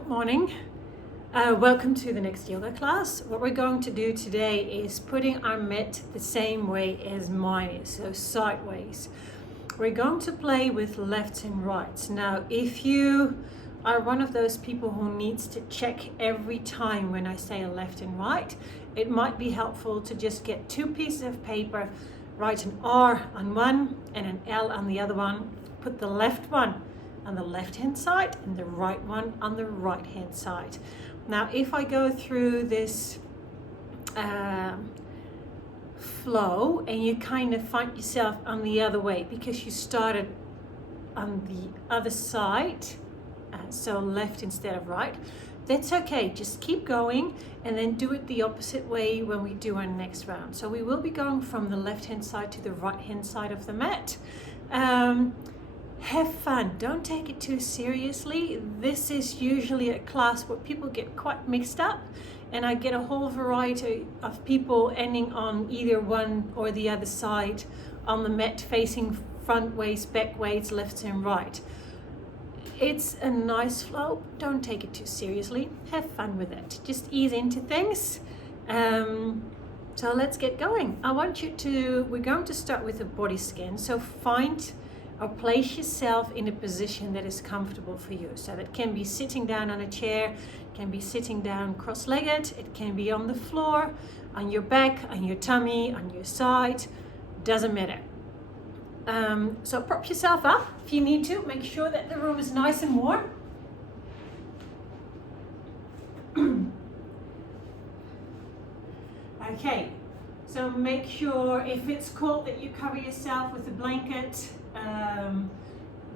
Good morning. Welcome to the next yoga class. What we're going to do today is putting our mat the same way as mine is, so sideways. We're going to play with lefts and rights. Now, if you are one of those people who needs to check every time when I say a left and right, it might be helpful to just get two pieces of paper, write an R on one and an L on the other one, put the left one on the left hand side and the right one on the right hand side. Now if I go through this flow and you kind of find yourself on the other way because you started on the other side, so left instead of right, that's okay. Just keep going and then do it the opposite way when we do our next round. So we will be going from the left hand side to the right hand side of the mat. Have fun, don't take it too seriously. This is usually a class where people get quite mixed up, and I get a whole variety of people ending on either one or the other side on the mat, facing front ways, back ways, left and right. It's a nice flow, don't take it too seriously. Have fun with it, just ease into things. So let's get going. We're going to start with a body scan, so find or place yourself in a position that is comfortable for you. So that can be sitting down on a chair, can be sitting down cross-legged, it can be on the floor, on your back, on your tummy, on your side, doesn't matter. So prop yourself up if you need to. Make sure that the room is nice and warm. Okay, so make sure if it's cold that you cover yourself with a blanket,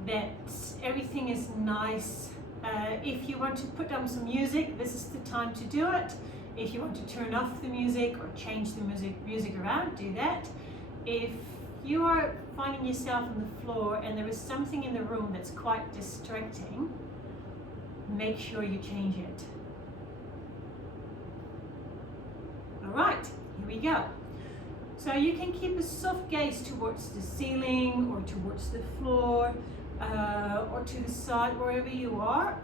that everything is nice. If you want to put on some music, this is the time to do it. If you want to turn off the music or change the music around, do that. If you are finding yourself on the floor and there is something in the room that's quite distracting, make sure you change it. All right, here we go. So you can keep a soft gaze towards the ceiling or towards the floor or to the side, wherever you are,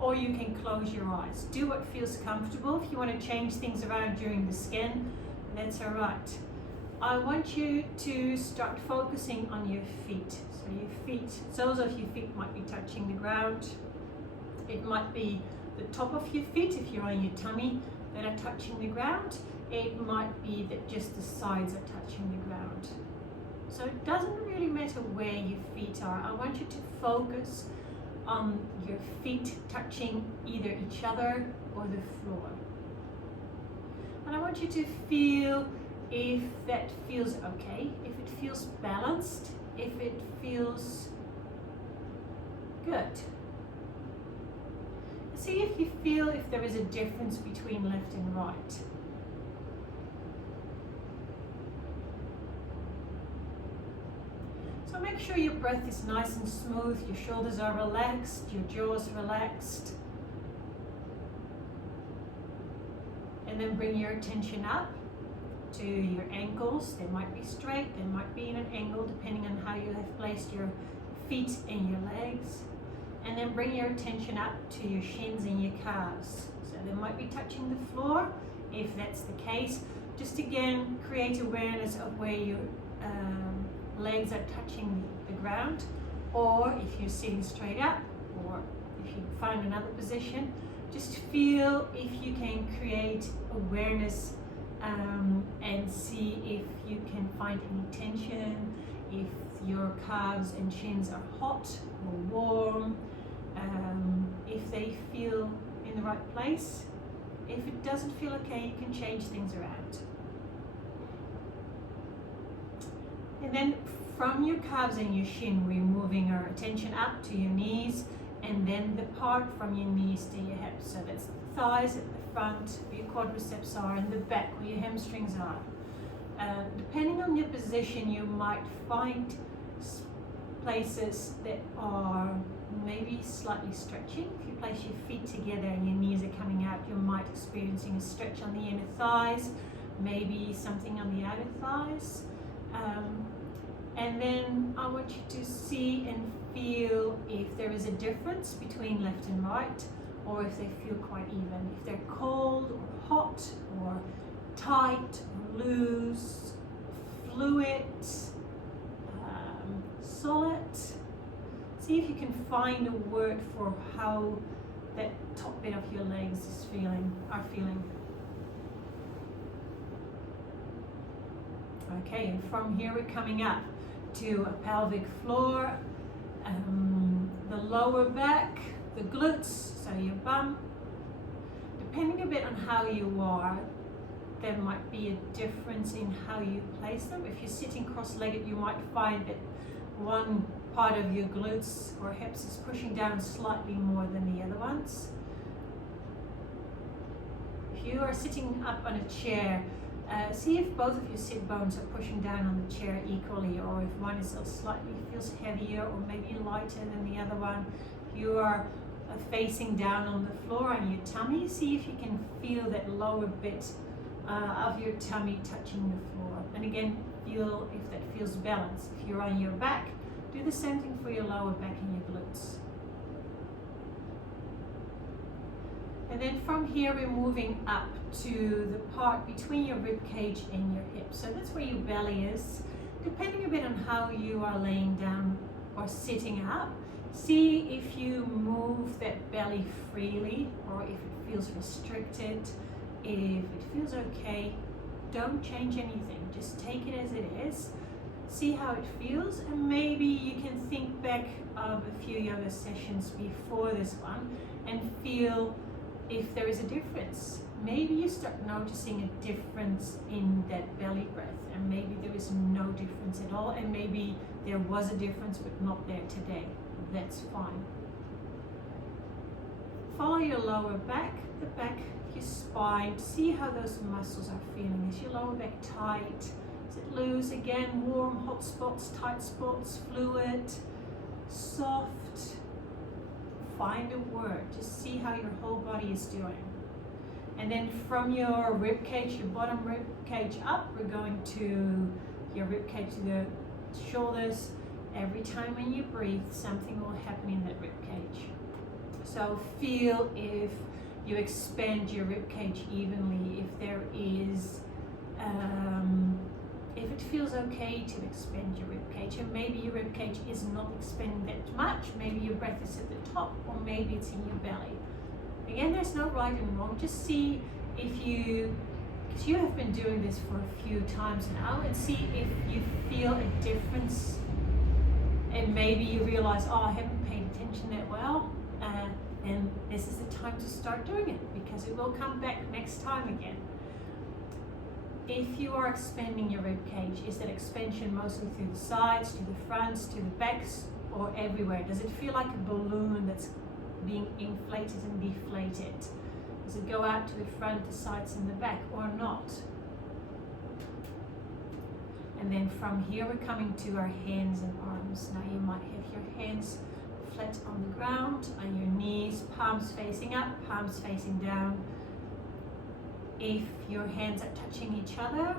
or you can close your eyes. Do what feels comfortable. If you want to change things around during the scan, that's all right. I want you to start focusing on your feet. So your feet, soles of your feet might be touching the ground. It might be the top of your feet if you're on your tummy that are touching the ground. It might be that just the sides are touching the ground. So it doesn't really matter where your feet are. I want you to focus on your feet touching either each other or the floor. And I want you to feel if that feels okay, if it feels balanced, if it feels good. See if you feel if there is a difference between left and right. So make sure your breath is nice and smooth, your shoulders are relaxed, your jaw is relaxed. And then bring your attention up to your ankles. They might be straight, they might be in an angle depending on how you have placed your feet and your legs. And then bring your attention up to your shins and your calves. So they might be touching the floor. If that's the case, just again create awareness of where your legs are touching the ground, or if you're sitting straight up, or if you find another position, just feel if you can create awareness and see if you can find any tension, if your calves and shins are hot or warm, if they feel in the right place. If it doesn't feel okay, you can change things around. And then from your calves and your shin, we're moving our attention up to your knees, and then the part from your knees to your hips. So that's the thighs at the front, where your quadriceps are, and the back where your hamstrings are. Depending on your position, you might find places that are maybe slightly stretching. If you place your feet together and your knees are coming out, you might experiencing a stretch on the inner thighs, maybe something on the outer thighs. And then I want you to see and feel if there is a difference between left and right, or if they feel quite even. If they're cold or hot or tight or loose, fluid, solid. See if you can find a word for how that top bit of your legs are feeling. Okay, and from here we're coming up to a pelvic floor, the lower back, the glutes, so your bum. Depending a bit on how you are, there might be a difference in how you place them. If you're sitting cross-legged, you might find that one part of your glutes or hips is pushing down slightly more than the other ones. If you are sitting up on a chair, see if both of your sit bones are pushing down on the chair equally, or if one is slightly feels heavier or maybe lighter than the other one. If you are facing down on the floor on your tummy, see if you can feel that lower bit of your tummy touching the floor. And again, feel if that feels balanced. If you're on your back, do the same thing for your lower back and your glutes. And then from here we're moving up to the part between your rib cage and your hips. So that's where your belly is. Depending a bit on how you are laying down or sitting up, see if you move that belly freely or if it feels restricted. If it feels okay, don't change anything. Just take it as it is. See how it feels, and maybe you can think back of a few yoga sessions before this one and feel if there is a difference. Maybe you start noticing a difference in that belly breath, and maybe there is no difference at all, and maybe there was a difference but not there today. That's fine. Follow your lower back, the back of your spine. See how those muscles are feeling. Is your lower back tight? Is it loose? Again, warm, hot spots, tight spots, fluid, soft. Find a word. Just see how your whole body is doing. And then from your rib cage, your bottom rib cage up, we're going to your rib cage to the shoulders. Every time when you breathe, something will happen in that rib cage. So feel if you expand your rib cage evenly, if there is, if it feels okay to expand your rib cage, and maybe your rib cage is not expanding that much, maybe your breath is at the top, or maybe it's in your belly. Again, there's no right and wrong. Just see if you, because you have been doing this for a few times now, and see if you feel a difference, and maybe you realize, oh, I haven't paid attention that well, and this is the time to start doing it, because it will come back next time again. If you are expanding your rib cage, is that expansion mostly through the sides, to the fronts, to the backs, or everywhere? Does it feel like a balloon that's being inflated and deflated? Does it go out to the front, the sides, and the back, or not? And then from here we're coming to our hands and arms. Now you might have your hands flat on the ground, on your knees, palms facing up, palms facing down. If your hands are touching each other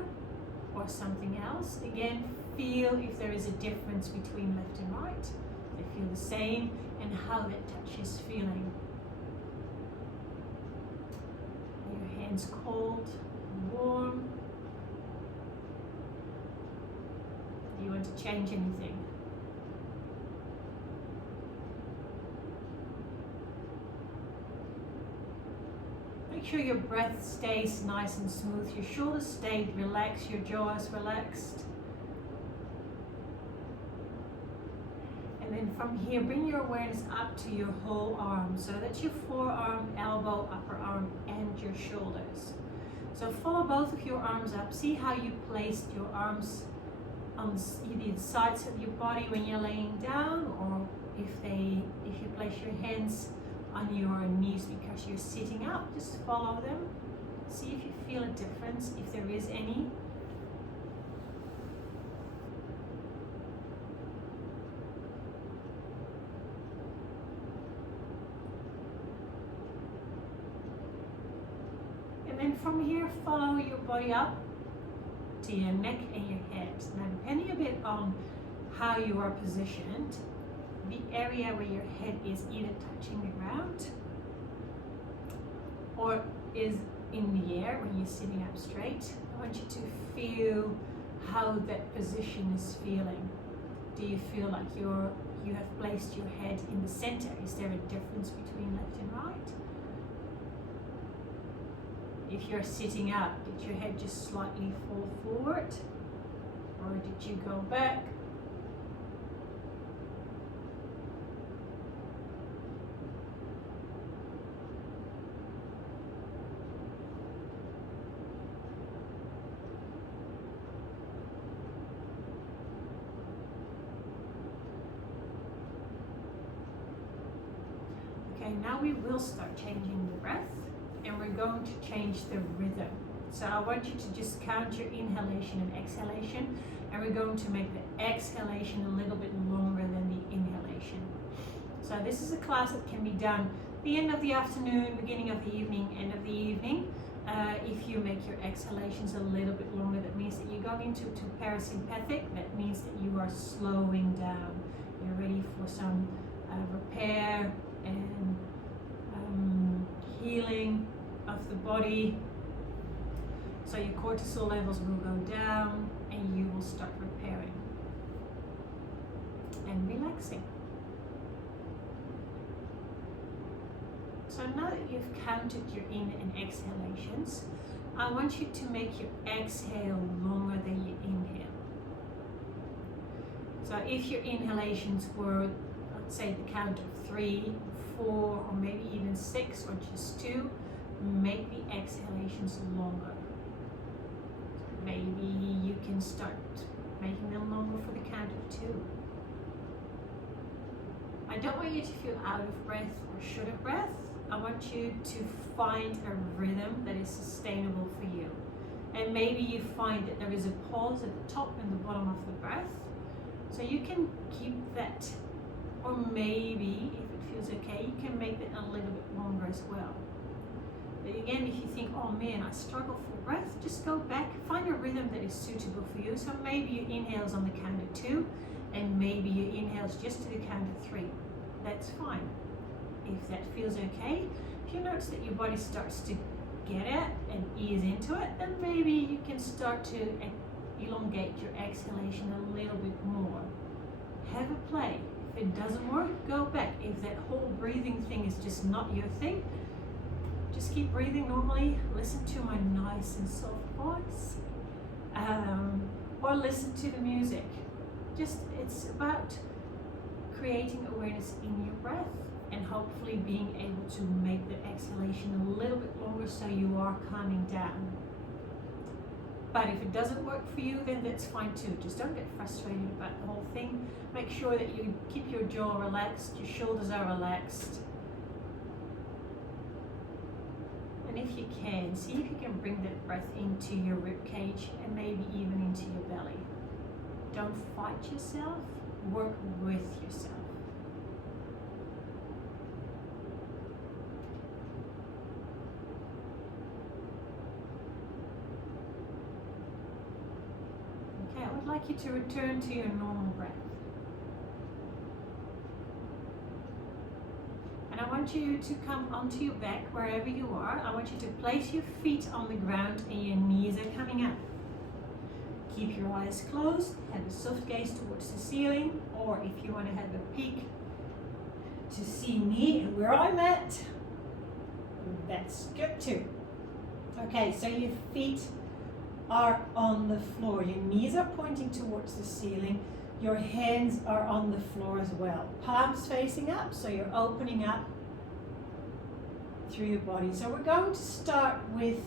or something else, again, feel if there is a difference between left and right. They feel the same, and how that touch is feeling. Are your hands cold, warm? Do you want to change anything? Make sure your breath stays nice and smooth, your shoulders stay relaxed, your jaw is relaxed. And then from here, bring your awareness up to your whole arm, so that's your forearm, elbow, upper arm, and your shoulders. So follow both of your arms up. See how you placed your arms on either the sides of your body when you're laying down, or if you place your hands on your knees because you're sitting up. Just follow them. See if you feel a difference, if there is any. And then from here, follow your body up to your neck and your head. Now, depending a bit on how you are positioned, the area where your head is either touching the ground or is in the air when you're sitting up straight. I want you to feel how that position is feeling. Do you feel like you have placed your head in the center? Is there a difference between left and right? If you're sitting up, did your head just slightly fall forward? Or did you go back? Okay, now we will start changing the breath, and we're going to change the rhythm. So I want you to just count your inhalation and exhalation, and we're going to make the exhalation a little bit longer than the inhalation. So this is a class that can be done the end of the afternoon, beginning of the evening, end of the evening. If you make your exhalations a little bit longer, that means that you're going into parasympathetic. That means that you are slowing down. You're ready for some repair and healing of the body. So your cortisol levels will go down and you will start repairing and relaxing. So now that you've counted your in and exhalations, I want you to make your exhale longer than your inhale. So if your inhalations were, let's say, the count of 3, 4, or maybe even 6, or just 2, make the exhalations longer. Maybe you can start making them longer for the count of 2. I don't want you to feel out of breath or short of breath. I want you to find a rhythm that is sustainable for you. And maybe you find that there is a pause at the top and the bottom of the breath. So you can keep that, or maybe, if it feels okay, you can make it a little bit longer as well. But again, if you think, oh man, I struggle for breath, just go back, find a rhythm that is suitable for you. So maybe your inhales on the count of 2, and maybe your inhales just to the count of 3. That's fine. If that feels okay, if you notice that your body starts to get it and ease into it, then maybe you can start to elongate your exhalation a little bit more. Have a play. If it doesn't work, go back. If that whole breathing thing is just not your thing, just keep breathing normally. Listen to my nice and soft voice, or listen to the music. It's about creating awareness in your breath and hopefully being able to make the exhalation a little bit longer so you are calming down. But if it doesn't work for you, then that's fine too. Just don't get frustrated about the whole thing. Make sure that you keep your jaw relaxed, your shoulders are relaxed. And if you can, see if you can bring that breath into your rib cage and maybe even into your belly. Don't fight yourself, work with yourself. Okay, I would like you to return to your normal breath. And I want you to come onto your back wherever you are. I want you to place your feet on the ground and your knees are coming up. Keep your eyes closed, have a soft gaze towards the ceiling, or if you want to have a peek to see me and where I'm at, that's good too. Okay, so your feet are on the floor, your knees are pointing towards the ceiling, your hands are on the floor as well. Palms facing up, so you're opening up through your body. So we're going to start with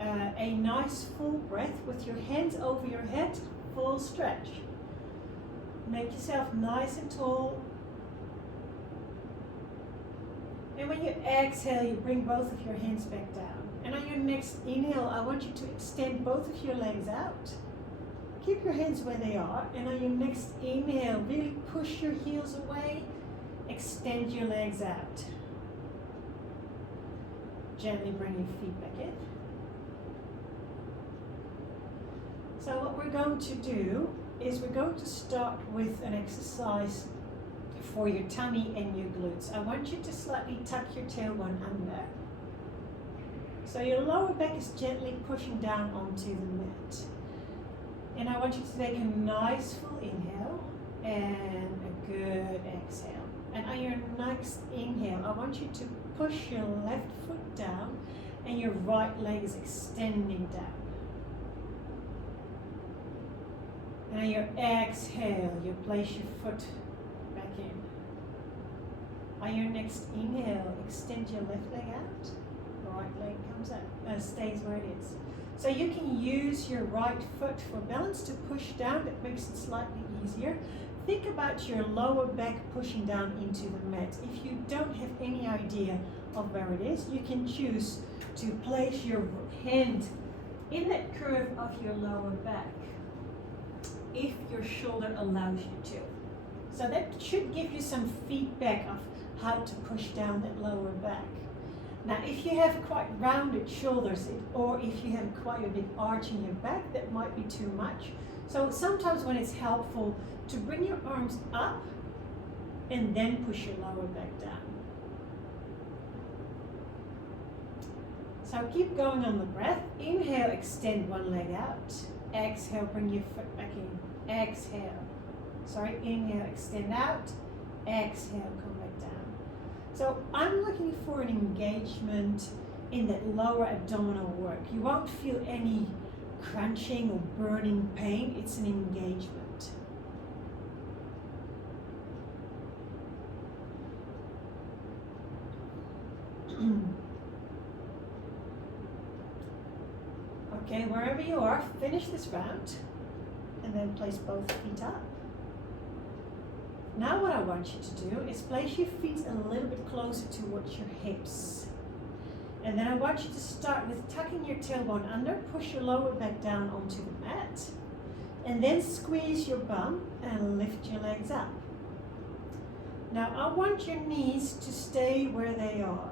a nice full breath with your hands over your head, full stretch. Make yourself nice and tall. And when you exhale, you bring both of your hands back down. And on your next inhale, I want you to extend both of your legs out. Keep your hands where they are. And on your next inhale, really push your heels away. Extend your legs out. Gently bring your feet back in. So what we're going to do is we're going to start with an exercise for your tummy and your glutes. I want you to slightly tuck your tailbone under. So your lower back is gently pushing down onto the mat. And I want you to take a nice full inhale and a good exhale. And on your next inhale, I want you to push your left foot down and your right leg is extending down. And on your exhale, you place your foot back in. On your next inhale, extend your left leg out. Right leg comes up, stays where it is. So you can use your right foot for balance to push down. That makes it slightly easier. Think about your lower back pushing down into the mat. If you don't have any idea of where it is, you can choose to place your hand in that curve of your lower back if your shoulder allows you to. So that should give you some feedback of how to push down that lower back. Now, if you have quite rounded shoulders or if you have quite a big arch in your back, that might be too much. So sometimes when it's helpful to bring your arms up and then push your lower back down. So keep going on the breath. Inhale, extend one leg out. Exhale, bring your foot back in. Exhale. Sorry, inhale, extend out. Exhale, come back down. So I'm looking for an engagement in that lower abdominal work. You won't feel any crunching or burning pain. It's an engagement. Okay, wherever you are, finish this round and then place both feet up. Now what I want you to do is place your feet a little bit closer towards your hips. And then I want you to start with tucking your tailbone under, push your lower back down onto the mat, and then squeeze your bum and lift your legs up. Now I want your knees to stay where they are.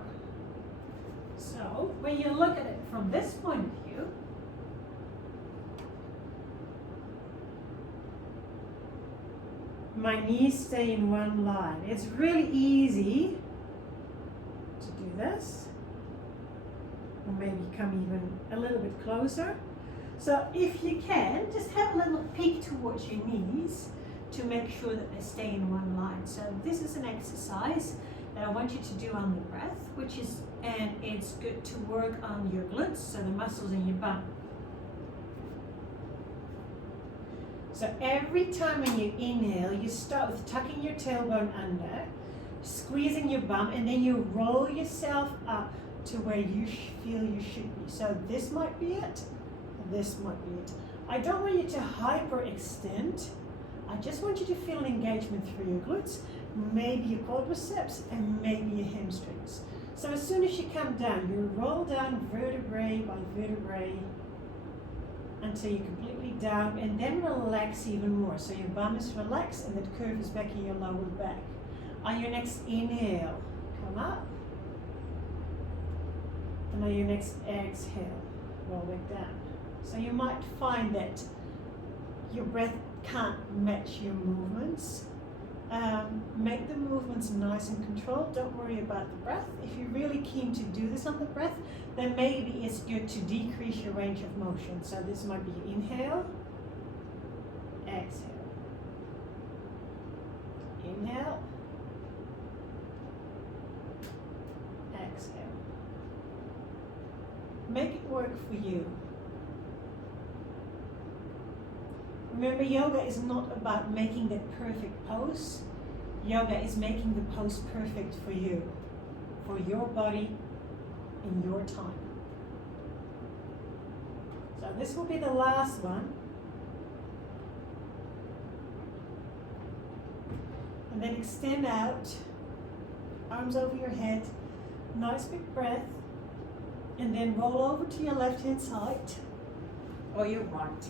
So when you look at it from this point of view, my knees stay in one line. It's really easy to do this. Or maybe come even a little bit closer. So if you can, just have a little peek towards your knees to make sure that they stay in one line. So this is an exercise that I want you to do on the breath, and it's good to work on your glutes, so the muscles in your bum. So every time when you inhale, you start with tucking your tailbone under, squeezing your bum, and then you roll yourself up to where you feel you should be. So this might be it, this might be it. I don't want you to hyperextend. I just want you to feel an engagement through your glutes, maybe your quadriceps, and maybe your hamstrings. So as soon as you come down, you roll down vertebrae by vertebrae until you're completely down, and then relax even more. So your bum is relaxed and that curve is back in your lower back. On your next inhale, come up. And on your next exhale, roll back down. So you might find that your breath can't match your movements. Make the movements nice and controlled. Don't worry about the breath. If you're really keen to do this on the breath, then maybe it's good to decrease your range of motion. So this might be inhale, exhale, inhale, exhale. Make it work for you. Remember, yoga is not about making that perfect pose. Yoga is making the pose perfect for you, for your body, in your time. So this will be the last one. And then extend out, arms over your head, nice big breath, and then roll over to your left hand side or your right.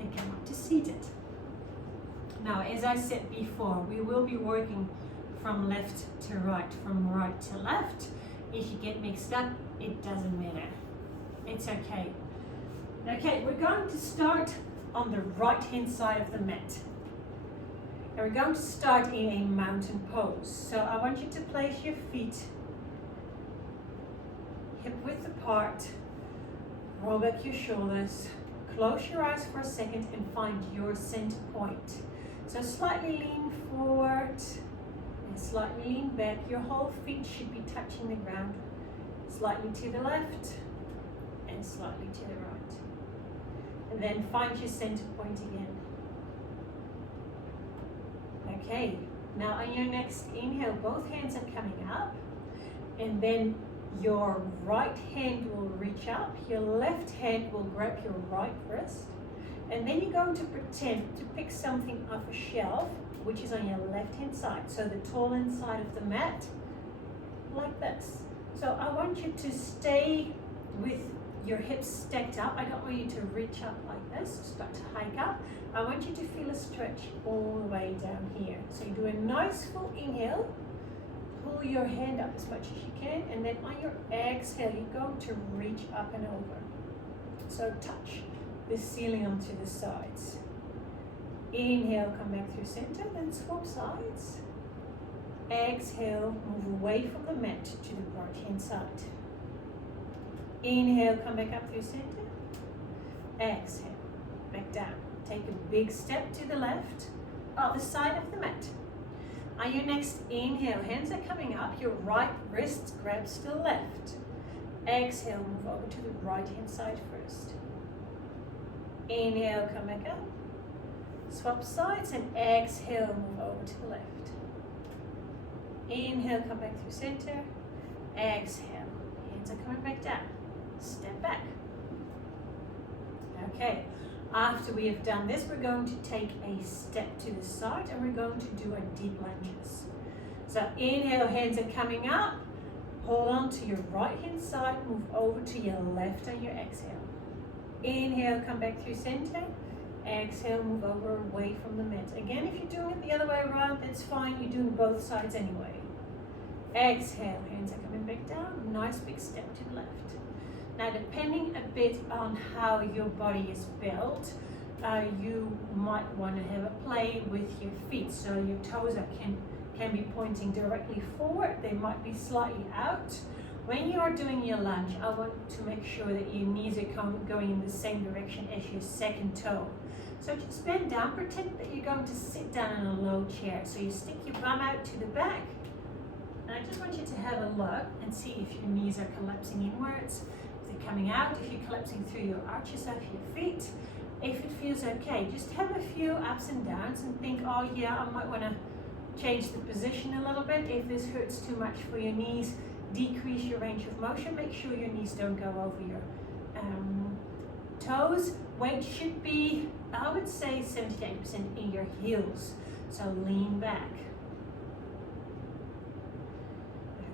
And come up to seated. Now, as I said before, we will be working from left to right, from right to left. If you get mixed up, it doesn't matter. It's okay. Okay, we're going to start on the right hand side of the mat. And we're going to start in a mountain pose. So I want you to place your feet hip width apart. Roll back your shoulders. Close your eyes for a second and find your center point. So slightly lean forward and slightly lean back. Your whole feet should be touching the ground. Slightly to the left and slightly to the right. And then find your center point again. Okay, now on your next inhale, both hands are coming up, and then your right hand will reach up, your left hand will grab your right wrist, and then you're going to pretend to pick something off a shelf, which is on your left hand side, so the tall end side of the mat, like this. So I want you to stay with your hips stacked up. I don't want you to reach up like this, start to hike up. I want you to feel a stretch all the way down here. So you do a nice full inhale, pull your hand up as much as you can, and then on your exhale, you're going to reach up and over. So touch the ceiling onto the sides. Inhale, come back through center, then swap sides. Exhale, move away from the mat to the right hand side. Inhale, come back up through center. Exhale, back down. Take a big step to the left, other side of the mat. On your next inhale, hands are coming up, your right wrist grabs to the left. Exhale, move over to the right hand side first. Inhale, come back up. Swap sides and exhale, move over to the left. Inhale, come back through center. Exhale, hands are coming back down. Step back. Okay, after we have done this, we're going to take a step to the side and we're going to do our deep lunges. So inhale, hands are coming up. Hold on to your right hand side, move over to your left on your exhale. Inhale, come back through center. Exhale, move over away from the mat. Again, if you're doing it the other way around, that's fine. You're doing both sides anyway. Exhale, hands are coming back down. Nice big step to the left. Now, depending a bit on how your body is built, you might want to have a play with your feet. So your toes can be pointing directly forward. They might be slightly out. When you are doing your lunge, I want to make sure that your knees are going in the same direction as your second toe. So just bend down, pretend that you're going to sit down in a low chair. So you stick your bum out to the back. And I just want you to have a look and see if your knees are collapsing inwards, if they're coming out, if you're collapsing through your arches of your feet. If it feels okay, just have a few ups and downs and think, oh yeah, I might want to change the position a little bit. If this hurts too much for your knees, decrease your range of motion. Make sure your knees don't go over your toes. Weight should be, I would say, 70 to 80% in your heels. So lean back.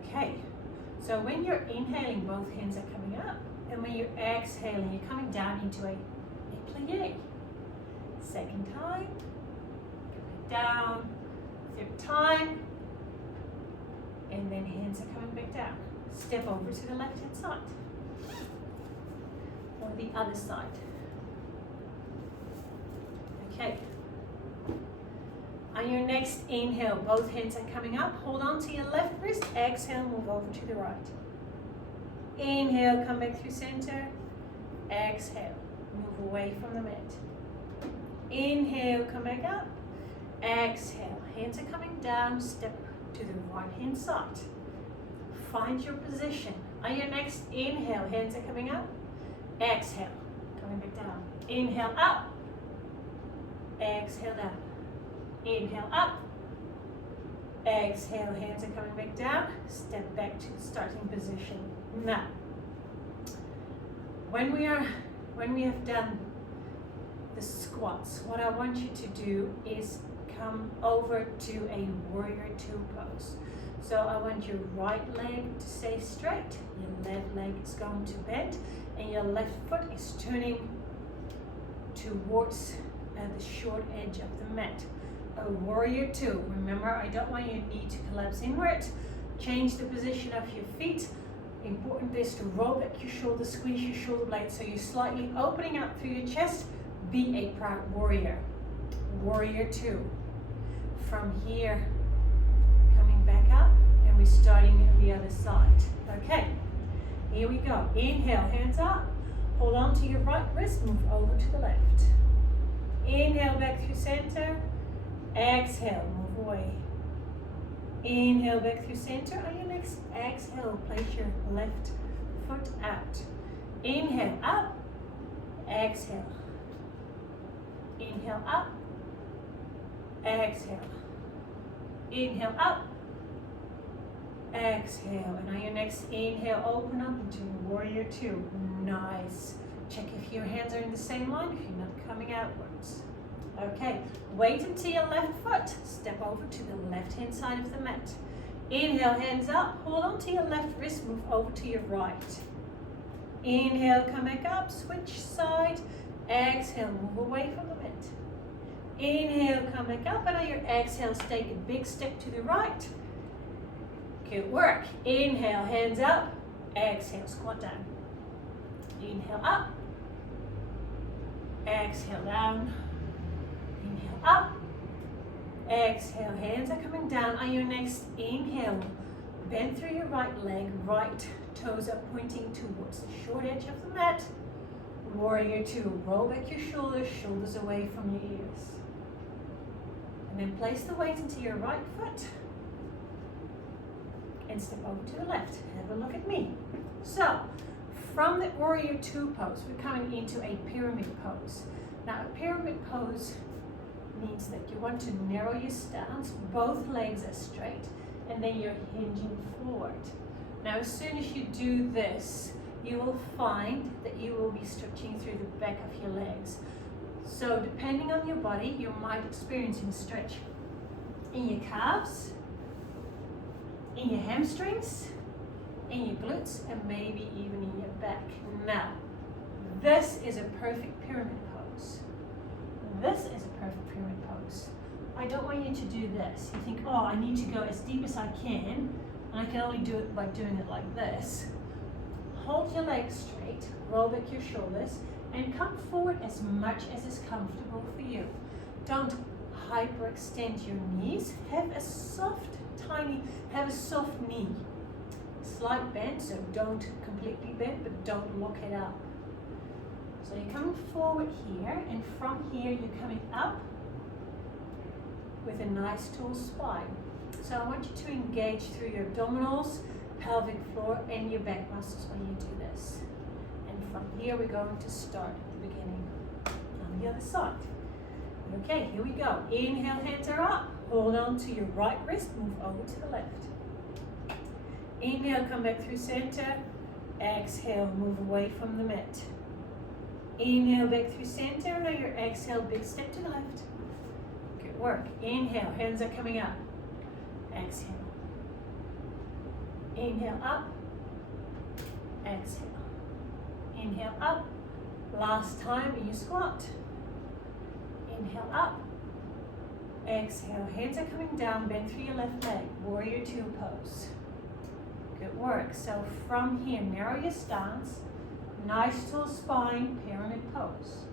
Okay, so when you're inhaling, both hands are coming up. And when you're exhaling, you're coming down into a plie. Second time, go back down. Third time, and then hands are coming back down. Step over to the left hand side or the other side. Okay. On your next inhale, both hands are coming up. Hold on to your left wrist. Exhale, move over to the right. Inhale, come back through center. Exhale, move away from the mat. Inhale, come back up. Exhale, hands are coming down. Step to the right hand side. Find your position. On your next inhale, hands are coming up. Exhale, coming back down. Inhale up. Exhale down. Inhale up. Exhale, hands are coming back down. Step back to the starting position. Now, when we have done the squats, what I want you to do is come over to a warrior two pose. So I want your right leg to stay straight, your left leg is going to bend, and your left foot is turning towards the short edge of the mat. A warrior two. Remember, I don't want your knee to collapse inward. Change the position of your feet. Important is to roll back your shoulders, squeeze your shoulder blades so you're slightly opening up through your chest. Be a proud warrior. Warrior two. From here, coming back up, and we're starting the other side. Okay, Here we go. Inhale, hands up. Hold on to your right wrist, move over to the left. Inhale, back through center. Exhale, move away. Inhale, back through center. On your next exhale, place your left foot out. Inhale, up. Exhale. Inhale, up. Exhale. Inhale, up. Exhale. And on your next inhale, open up into warrior two. Nice. Check if your hands are in the same line, if you're not coming outwards. Okay, wait until your left foot. Step over to the left-hand side of the mat. Inhale, hands up. Hold on to your left wrist, move over to your right. Inhale, come back up, switch side. Exhale, move away from the mat. Inhale, come back up, and on your exhale, take a big step to the right. Good work. Inhale, hands up. Exhale, squat down. Inhale, up. Exhale, down. Inhale, up. Exhale, hands are coming down. On your next inhale, bend through your right leg, right toes are pointing towards the short edge of the mat. Warrior two, roll back your shoulders, shoulders away from your ears. And then place the weight into your right foot and step over to the left. Have a look at me. So, from the warrior two pose, we're coming into a pyramid pose. Now, a pyramid pose means that you want to narrow your stance, both legs are straight, and then you're hinging forward. Now, as soon as you do this, you will find that you will be stretching through the back of your legs. So, depending on your body, you might experience a stretch in your calves, in your hamstrings, in your glutes, and maybe even in your back. Now, this is a perfect pyramid pose. This is a perfect pyramid pose. I don't want you to do this. You think, oh, I need to go as deep as I can, and I can only do it by doing it like this. Hold your legs straight, roll back your shoulders, and come forward as much as is comfortable for you. Don't hyperextend your knees. Have a soft knee. Slight bend, so don't completely bend, but don't lock it up. So you're coming forward here, and from here you're coming up with a nice tall spine. So I want you to engage through your abdominals, pelvic floor, and your back muscles when you do this. And from here we're going to start at the beginning on the other side. Okay, here we go. Inhale, hands are up. Hold on to your right wrist, move over to the left. Inhale, come back through center. Exhale, move away from the mat. Inhale, back through center. Now your exhale, big step to the left. Good work. Inhale, hands are coming up. Exhale. Inhale, up. Exhale. Inhale, up. Last time, you squat. Inhale, up. Exhale, hands are coming down, bend through your left leg. Warrior two pose. Good work. So from here, narrow your stance. Nice tall spine, pyramid pose.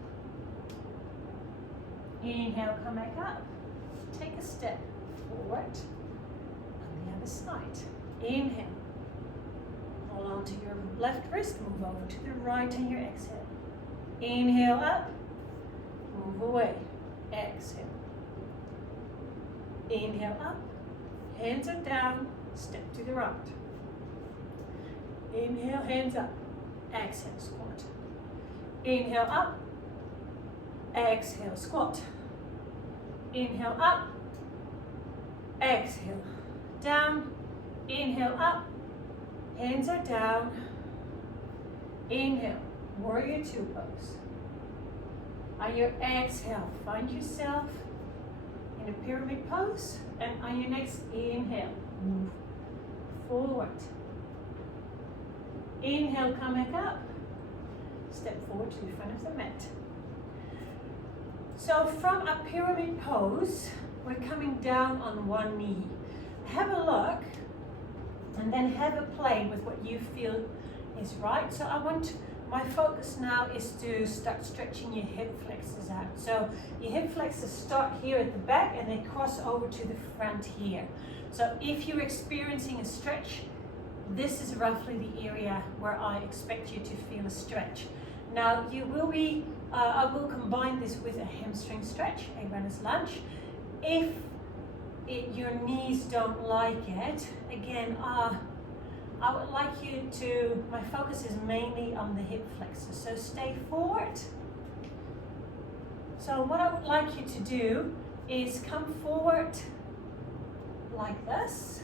Inhale, come back up. Take a step forward on the other side. Inhale. Hold on to your left wrist, move over to the right on your exhale. Inhale up, move away. Exhale. Inhale up, hands are down, step to the right. Inhale, hands up. Exhale, squat. Inhale up. Exhale, squat. Inhale up. Exhale, down. Inhale up. Hands are down. Inhale, warrior two pose. On your exhale, find yourself in a pyramid pose. And on your next inhale, move forward. Inhale, come back up. Step forward to the front of the mat. So from a pyramid pose, we're coming down on one knee. Have a look and then have a play with what you feel is right. So my focus now is to start stretching your hip flexors out. So your hip flexors start here at the back and they cross over to the front here. So if you're experiencing a stretch this is roughly the area where I expect you to feel a stretch. Now you will be, I will combine this with a hamstring stretch, a runner's lunge. If your knees don't like it, again, I would like you to, my focus is mainly on the hip flexors, so stay forward. So what I would like you to do is come forward like this.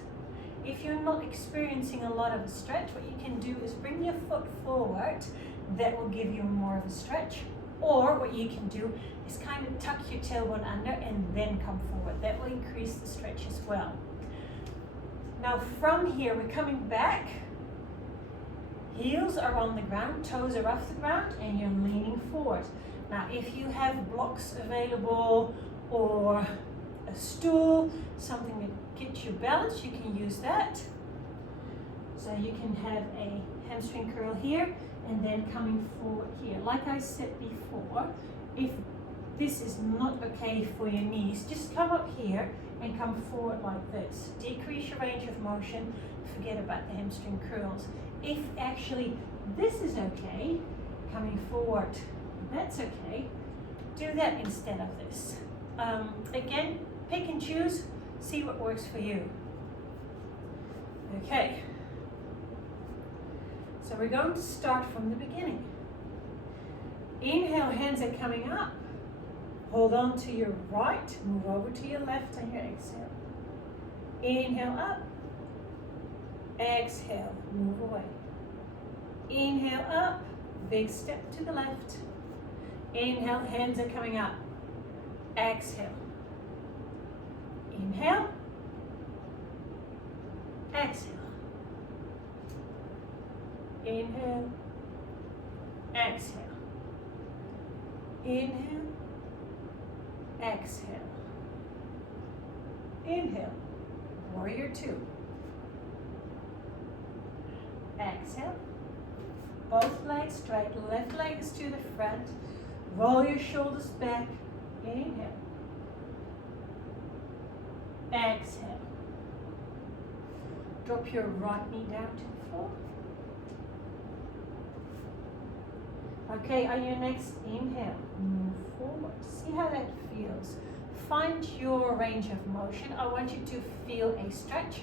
If you're not experiencing a lot of a stretch, what you can do is bring your foot forward. That will give you more of a stretch. Or what you can do is kind of tuck your tailbone under and then come forward. That will increase the stretch as well. Now from here, we're coming back. Heels are on the ground, toes are off the ground, and you're leaning forward. Now if you have blocks available or a stool, something that gets you balanced, you can use that. So you can have a hamstring curl here and then coming forward here. Like I said before, if this is not okay for your knees, just come up here and come forward like this. Decrease your range of motion, forget about the hamstring curls. If actually this is okay, coming forward, that's okay, do that instead of this. Again, pick and choose, see what works for you. Okay, so we're going to start from the beginning. Inhale, hands are coming up. Hold on to your right, move over to your left on your exhale. Inhale up, exhale, move away. Inhale up, big step to the left. Inhale, hands are coming up. Exhale. Inhale, exhale. Inhale, exhale. Inhale, exhale. Inhale, warrior two. Exhale, both legs straight, left leg is to the front. Roll your shoulders back. Inhale. Exhale. Drop your right knee down to the floor. Okay, on your next inhale, move forward. See how that feels. Find your range of motion. I want you to feel a stretch.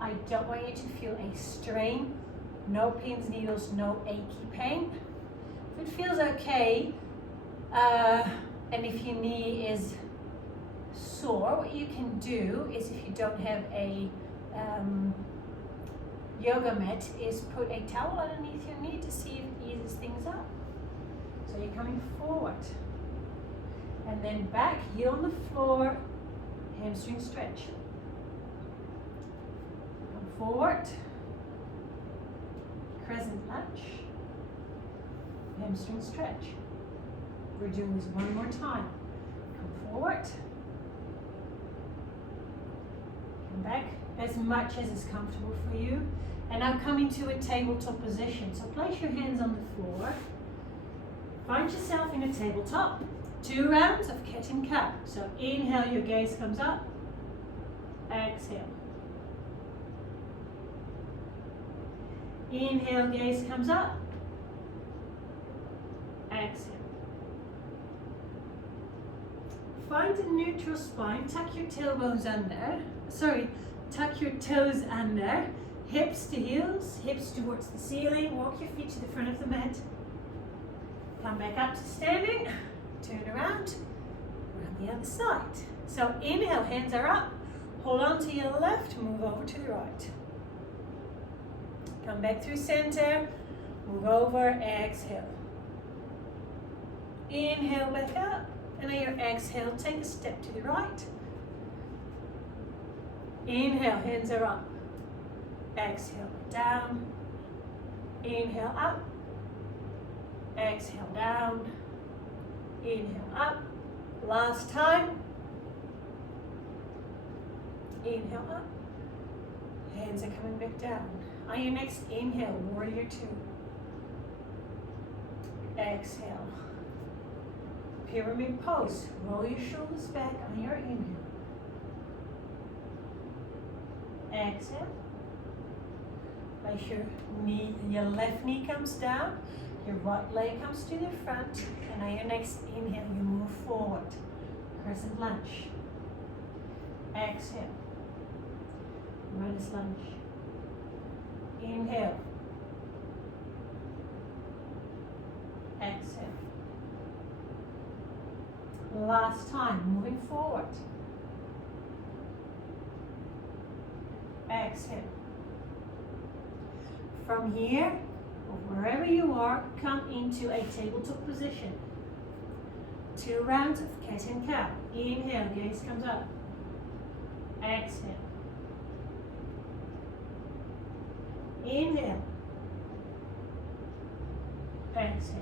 I don't want you to feel a strain. No pins, needles, no achy pain. If it feels okay, and if your knee is sore, what you can do is, if you don't have a yoga mat, is put a towel underneath your knee to see if it eases things up. So you're coming forward and then back, heel on the floor, hamstring stretch. Come forward, crescent lunge, hamstring stretch. We're doing this one more time. Come forward, come back as much as is comfortable for you. And now come into a tabletop position. So place your hands on the floor. Find yourself in a tabletop. 2 rounds of cat and cow. So inhale, your gaze comes up. Exhale. Inhale, gaze comes up. Exhale. Find a neutral spine. Tuck your tailbones under. Tuck your toes under. Hips to heels, hips towards the ceiling. Walk your feet to the front of the mat. Come back up to standing. Turn around the other side. So inhale, hands are up. Hold on to your left, move over to the right. Come back through center, move over, exhale. Inhale, back up. And on your exhale, take a step to the right. Inhale, hands are up. Exhale, down. Inhale, up. Exhale, down. Inhale, up. Last time. Inhale, up. Hands are coming back down. On your next inhale, warrior two. Exhale. Pyramid pose. Roll your shoulders back on your inhale. Exhale. Place your left knee comes down, your right leg comes to the front, and on your next inhale, you move forward. Crescent lunge. Exhale. Runners lunge. Inhale. Exhale. Last time, moving forward. Exhale. From here, or wherever you are, come into a tabletop position. 2 rounds of cat and cow. Inhale, gaze comes up. Exhale. Inhale. Exhale.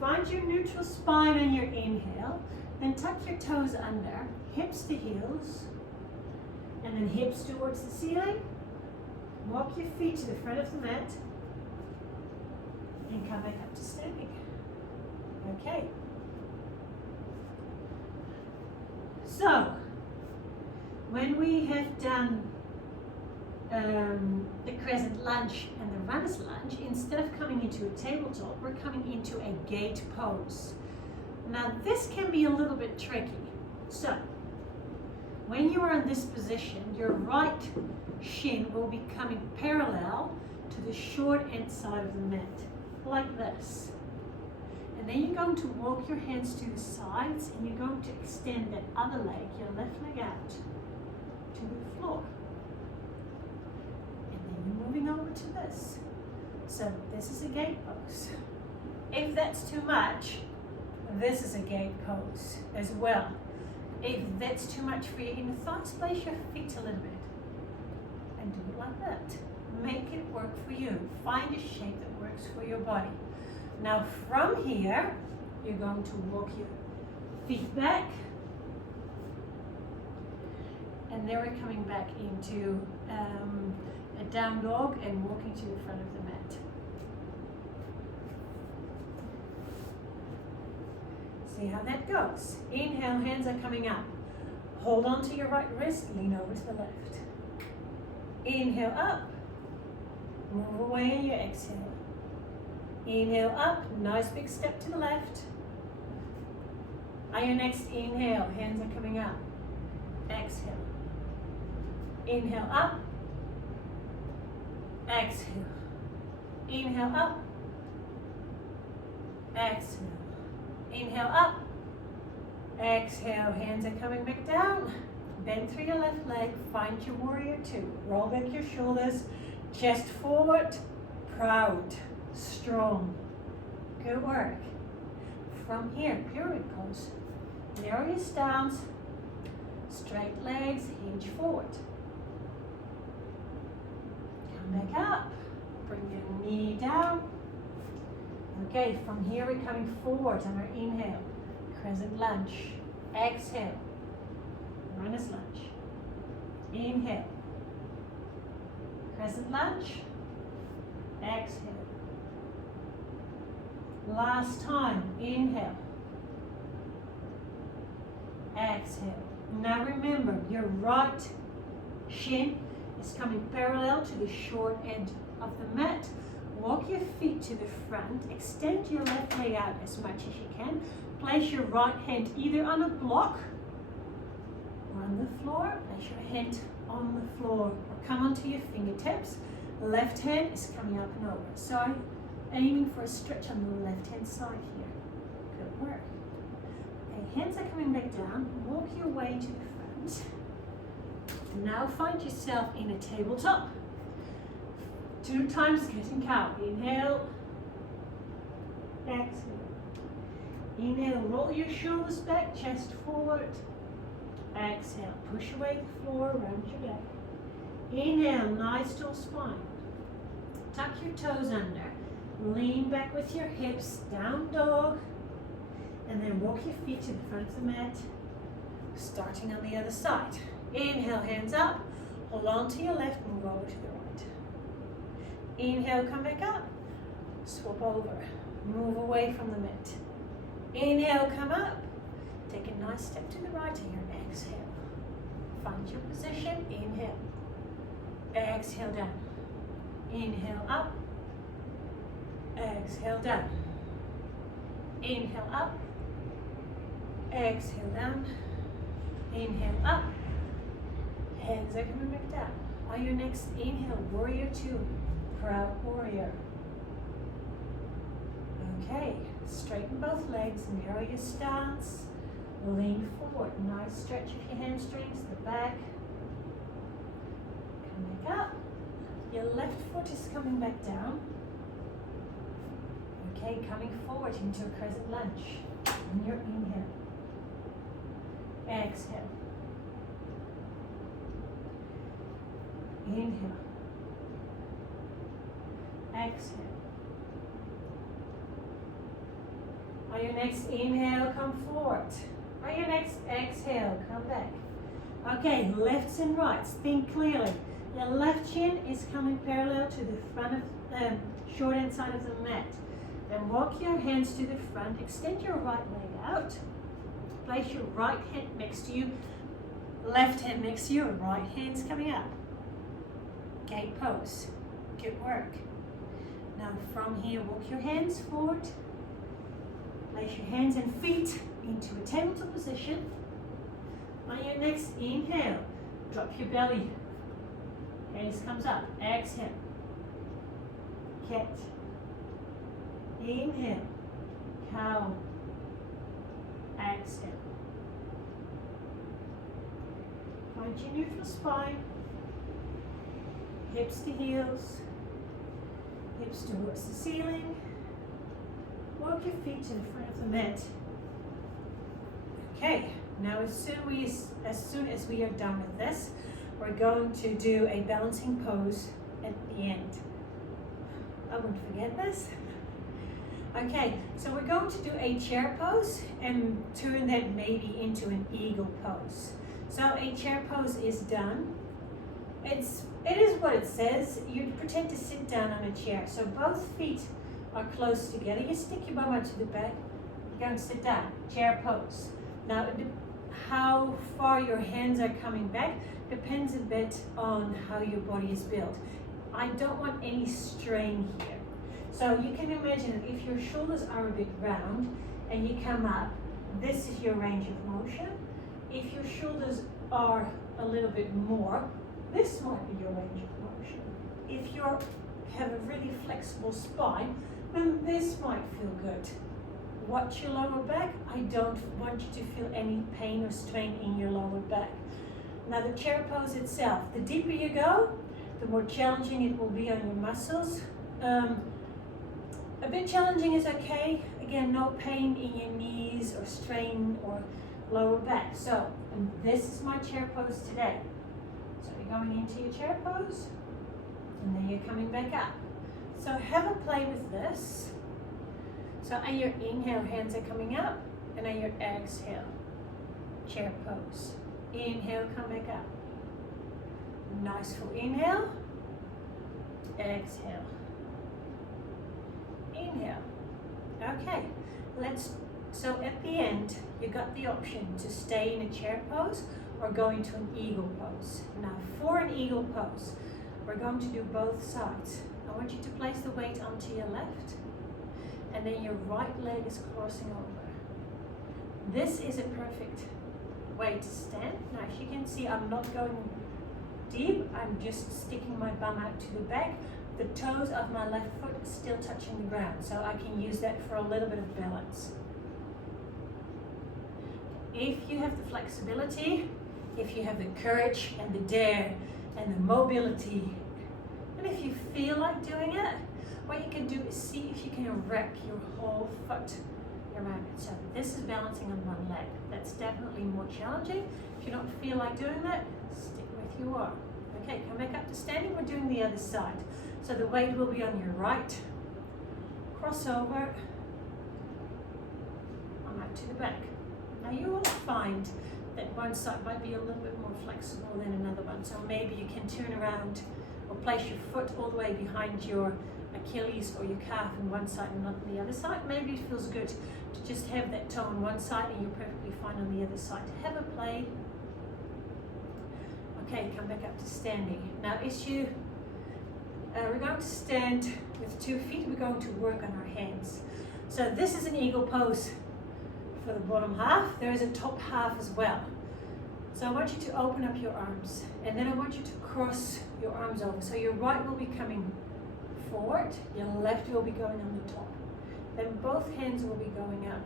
Find your neutral spine on your inhale, then tuck your toes under, hips to heels, and then hips towards the ceiling. Walk your feet to the front of the mat, and come back up to standing. Okay. So, when we have done the crescent lunge and the runner's lunge, instead of coming into a tabletop, we're coming into a gate pose. Now this can be a little bit tricky. So, when you are in this position, your right shin will be coming parallel to the short end side of the mat, like this. And then you're going to walk your hands to the sides, and you're going to extend that other leg, your left leg out to the floor. Moving over to this. So this is a gate pose. If that's too much, this is a gate pose as well. If that's too much for your inner thighs, place your feet a little bit and do it like that. Make it work for you. Find a shape that works for your body. Now from here, you're going to walk your feet back, and then we're coming back into a down dog and walking to the front of the mat. See how that goes. Inhale, hands are coming up. Hold on to your right wrist, lean over to the left. Inhale up. Move away on your exhale. Inhale up, nice big step to the left. On your next inhale, hands are coming up. Exhale. Inhale up. Exhale. Inhale up. Exhale. Inhale up. Exhale. Hands are coming back down. Bend through your left leg. Find your warrior 2. Roll back your shoulders. Chest forward. Proud. Strong. Good work. From here, pyramid pose. Narrow your stance. Straight legs. Hinge forward. Back up, bring your knee down. Okay, from here we're coming forward on our inhale, crescent lunge. Exhale, runner's lunge. Inhale, crescent lunge. Exhale. Last time, inhale. Exhale. Now remember, your right shin is coming parallel to the short end of the mat. Walk your feet to the front, extend your left leg out as much as you can. Place your right hand either on a block or on the floor. Place your hand on the floor or come onto your fingertips. Left hand is coming up and over. So I'm aiming for a stretch on the left hand side here. Good work. Okay, hands are coming back down. Walk your way to the front. Now find yourself in a tabletop. 2 times cat and cow. Inhale. Exhale. Inhale, roll your shoulders back, chest forward. Exhale, push away the floor, round your back. Inhale, nice tall spine. Tuck your toes under. Lean back with your hips, down dog. And then walk your feet to the front of the mat, starting on the other side. Inhale, hands up. Hold on to your left, move over to the right. Inhale, come back up. Swap over. Move away from the mat. Inhale, come up. Take a nice step to the right here. Exhale. Find your position. Inhale. exhale down. Inhale up, exhale down. Inhale up, exhale down. Inhale up, hands are coming back down. On your next inhale, warrior two, proud warrior. Okay, straighten both legs, narrow your stance, lean forward. Nice stretch of your hamstrings, the back. Come back up. Your left foot is coming back down. Okay, coming forward into a crescent lunge. On your inhale. Exhale. Inhale. Exhale. On your next inhale, come forward. On your next exhale, come back. Okay, lefts and rights. Think clearly. Your left shin is coming parallel to the front of the short end side of the mat. Then walk your hands to the front. Extend your right leg out. Place your right hand next to you. Left hand next to you. Right hand's coming up. Gate pose. Good work. Now from here, walk your hands forward. Place your hands and feet into a tabletop position. On your next inhale, drop your belly. Gaze comes up. Exhale. Cat. Inhale. Cow. Exhale. Find your neutral spine. Hips to heels. Hips towards the ceiling. Walk your feet to the front of the mat. Okay, now as soon as we are done with this, we're going to do a balancing pose at the end. I won't forget this. Okay, so we're going to do a chair pose and turn that maybe into an eagle pose. So a chair pose is done. It is what it says. You pretend to sit down on a chair. So both feet are close together. You stick your bum out to the back. You're going to sit down. Chair pose. Now, how far your hands are coming back depends a bit on how your body is built. I don't want any strain here. So you can imagine that if your shoulders are a bit round and you come up, this is your range of motion. If your shoulders are a little bit more, this might be your range of motion. If you have a really flexible spine, then this might feel good. Watch your lower back. I don't want you to feel any pain or strain in your lower back. Now the chair pose itself, the deeper you go, the more challenging it will be on your muscles. A bit challenging is okay. Again, no pain in your knees or strain or lower back. So, and this is my chair pose today. So you're going into your chair pose, and then you're coming back up. So have a play with this. So on your inhale, hands are coming up, and on your exhale, chair pose. Inhale, come back up. Nice full inhale. Exhale. Inhale. Okay, so at the end, you got the option to stay in a chair pose or go into an eagle pose. Now for an eagle pose, we're going to do both sides. I want you to place the weight onto your left, and then your right leg is crossing over. This is a perfect way to stand. Now as you can see, I'm not going deep, I'm just sticking my bum out to the back. The toes of my left foot is still touching the ground, so I can use that for a little bit of balance. If you have the flexibility, if you have the courage and the dare and the mobility, and if you feel like doing it, what you can do is see if you can wrap your whole foot around it. So this is balancing on one leg. That's definitely more challenging. If you don't feel like doing that, stick with your arm. Okay, come back up to standing. We're doing the other side. So the weight will be on your right, cross over, I'm out to the back. Now you will find that one side might be a little bit more flexible than another one. So maybe you can turn around or place your foot all the way behind your Achilles or your calf on one side and not on the other side. Maybe it feels good to just have that toe on one side and you're perfectly fine on the other side. Have a play. Okay, come back up to standing. Now we're going to stand with 2 feet. We're going to work on our hands. So this is an eagle pose for the bottom half. There is a top half as well. So I want you to open up your arms, and then I want you to cross your arms over. So your right will be coming forward, your left will be going on the top. Then both hands will be going up.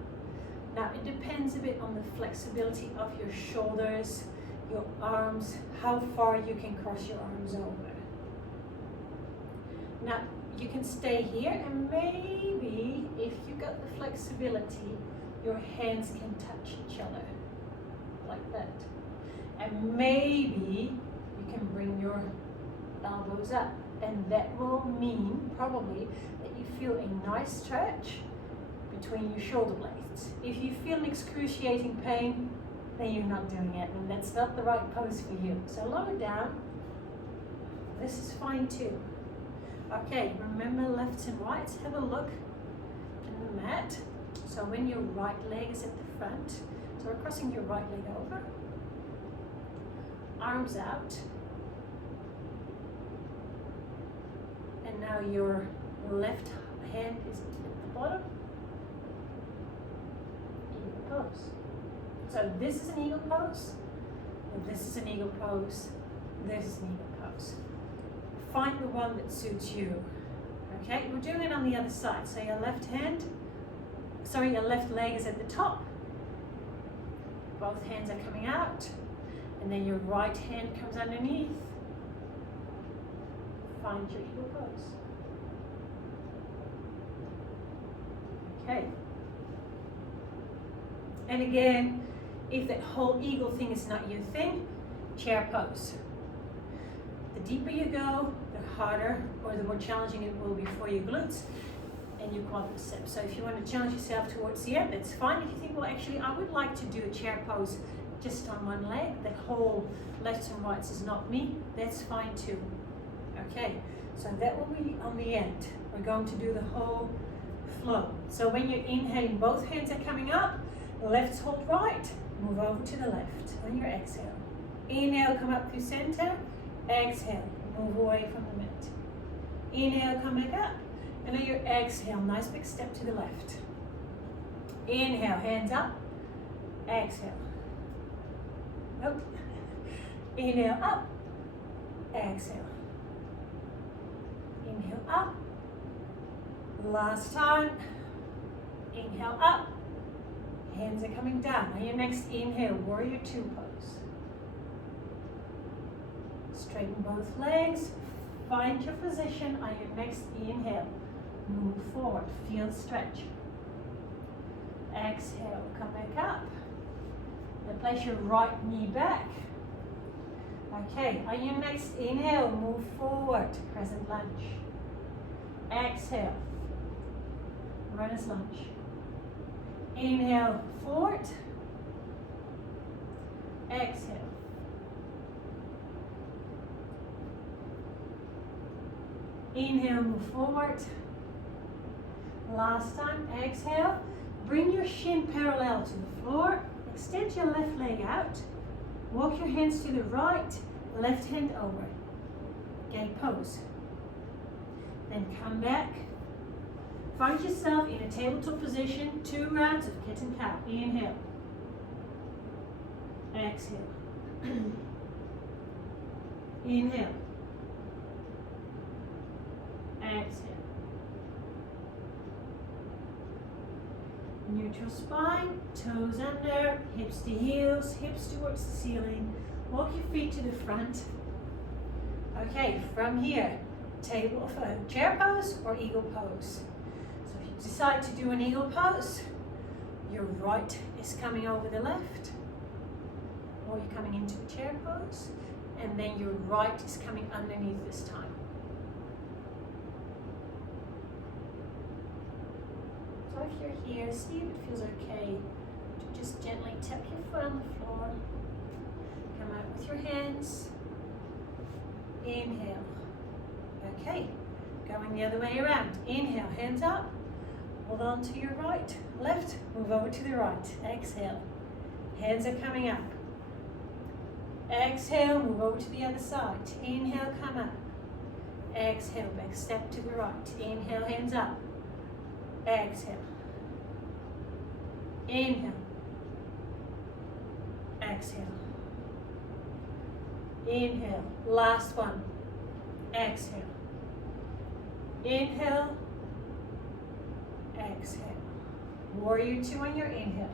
Now it depends a bit on the flexibility of your shoulders, your arms, how far you can cross your arms over. Now you can stay here, and maybe if you got the flexibility, your hands can touch each other like that. And maybe you can bring your elbows up, and that will mean probably that you feel a nice stretch between your shoulder blades. If you feel an excruciating pain, then you're not doing it, and that's not the right pose for you. So lower down. This is fine too. Okay, remember lefts and rights. Have a look in the mat. So when your right leg is at the front, so we're crossing your right leg over, arms out, and now your left hand is at the bottom. Eagle pose. So this is an eagle pose, and this is an eagle pose, this is an eagle pose. Find the one that suits you. Okay, we're doing it on the other side. So your left leg is at the top. Both hands are coming out, and then your right hand comes underneath. Find your eagle pose. Okay. And again, if that whole eagle thing is not your thing, chair pose. The deeper you go, the harder or the more challenging it will be for your glutes and your quadriceps. So if you want to challenge yourself towards the end, that's fine. If you think, well, actually, I would like to do a chair pose just on one leg, that whole lefts and rights is not me, that's fine too. Okay, so that will be on the end. We're going to do the whole flow. So when you're inhaling, both hands are coming up, left hold right, move over to the left on your exhale. Inhale, come up through center, exhale, move away from the mat. Inhale, come back up, and on your exhale, nice big step to the left. Inhale, hands up, exhale. Nope. Inhale up, exhale. Inhale up. Last time. Inhale up. Hands are coming down. On your next inhale, warrior two pose. Straighten both legs. Find your position on your next inhale. Move forward. Feel the stretch. Exhale. Come back up. Now place your right knee back. Okay, on your next inhale, move forward, crescent lunge. Exhale, runner's lunge. Inhale, forward. Exhale. Inhale, move forward. Last time, exhale. Bring your shin parallel to the floor. Extend your left leg out. Walk your hands to the right, left hand over. Gate pose. Then come back. Find yourself in a tabletop position, 2 rounds of cat and cow. Inhale. Exhale. Inhale. Exhale. Neutral spine, toes under, hips to heels, hips towards the ceiling. Walk your feet to the front. Okay, from here, chair pose or eagle pose. So if you decide to do an eagle pose, your right is coming over the left, or you're coming into a chair pose, and then your right is coming underneath this time. So if you're here, see if it feels okay to just gently tap your foot on the floor. Come out with your hands. Inhale. Okay, going the other way around. Inhale, hands up. Hold on to your right, left, move over to the right. Exhale. Hands are coming up. Exhale, move over to the other side. Inhale, come up. Exhale, back step to the right. Inhale, hands up. Exhale. Inhale. Exhale. Inhale. Last one. Exhale. Inhale. Exhale. Warrior 2 on your inhale.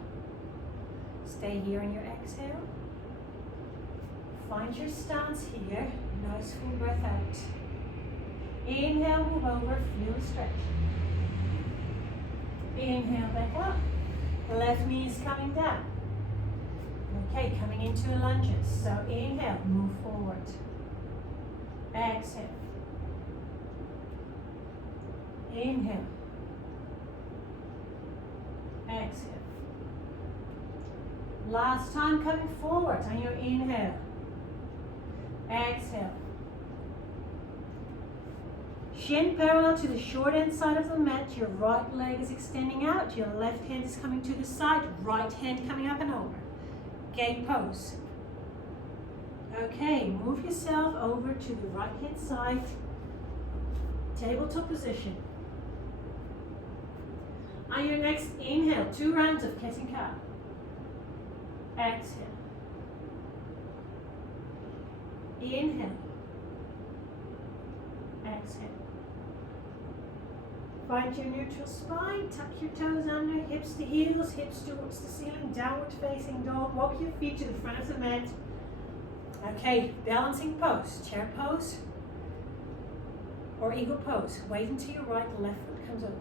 Stay here on your exhale. Find your stance here. Nice full breath out. Inhale, move over, feel the stretch. Inhale, back up. Left knee is coming down. Okay, coming into lunges. So inhale, move forward. Exhale. Inhale. Exhale. Last time, coming forward on your inhale. Exhale. Shin parallel to the short end side of the mat. Your right leg is extending out. Your left hand is coming to the side. Right hand coming up and over. Gate pose. Okay, move yourself over to the right hand side. Tabletop position. On your next inhale, 2 rounds of cat and cow. Exhale. Inhale. Exhale. Find your neutral spine. Tuck your toes under, hips to heels, hips towards the ceiling, downward facing dog. Walk your feet to the front of the mat. Okay, balancing pose. Chair pose or eagle pose. Weight into your right, the left foot comes over.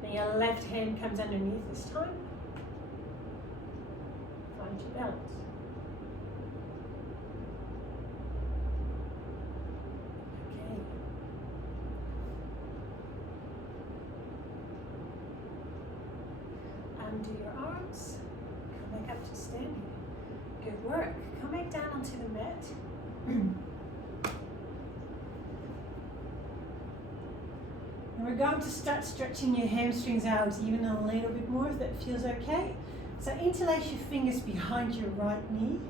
Then your left hand comes underneath this time. Find your balance. Okay. Undo your arms. Come back up to standing. Good work. Come back down onto the mat. And we're going to start stretching your hamstrings out even a little bit more if that feels okay. So interlace your fingers behind your right knee.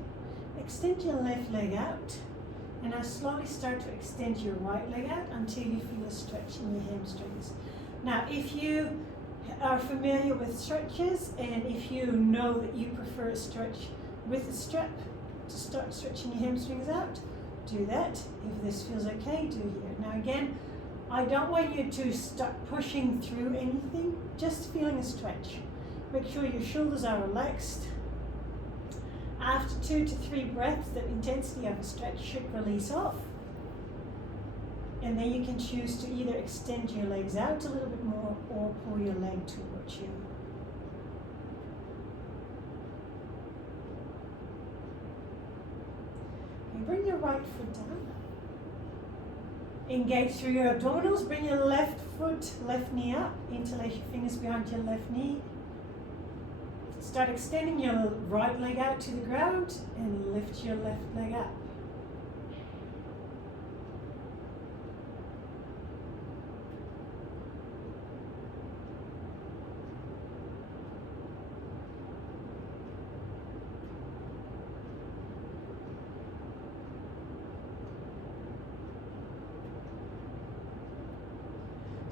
Extend your left leg out. And now slowly start to extend your right leg out until you feel a stretch in your hamstrings. Now if you are familiar with stretches and if you know that you prefer a stretch with a strap to start stretching your hamstrings out, do that. If this feels okay, do here. Now again, I don't want you to start pushing through anything, just feeling a stretch. Make sure your shoulders are relaxed. After 2 to 3 breaths, the intensity of a stretch should release off. And then you can choose to either extend your legs out a little bit more or pull your leg towards you. And bring your right foot down. Engage through your abdominals. Bring your left foot, left knee up. Interlace your fingers behind your left knee. Start extending your right leg out to the ground and lift your left leg up.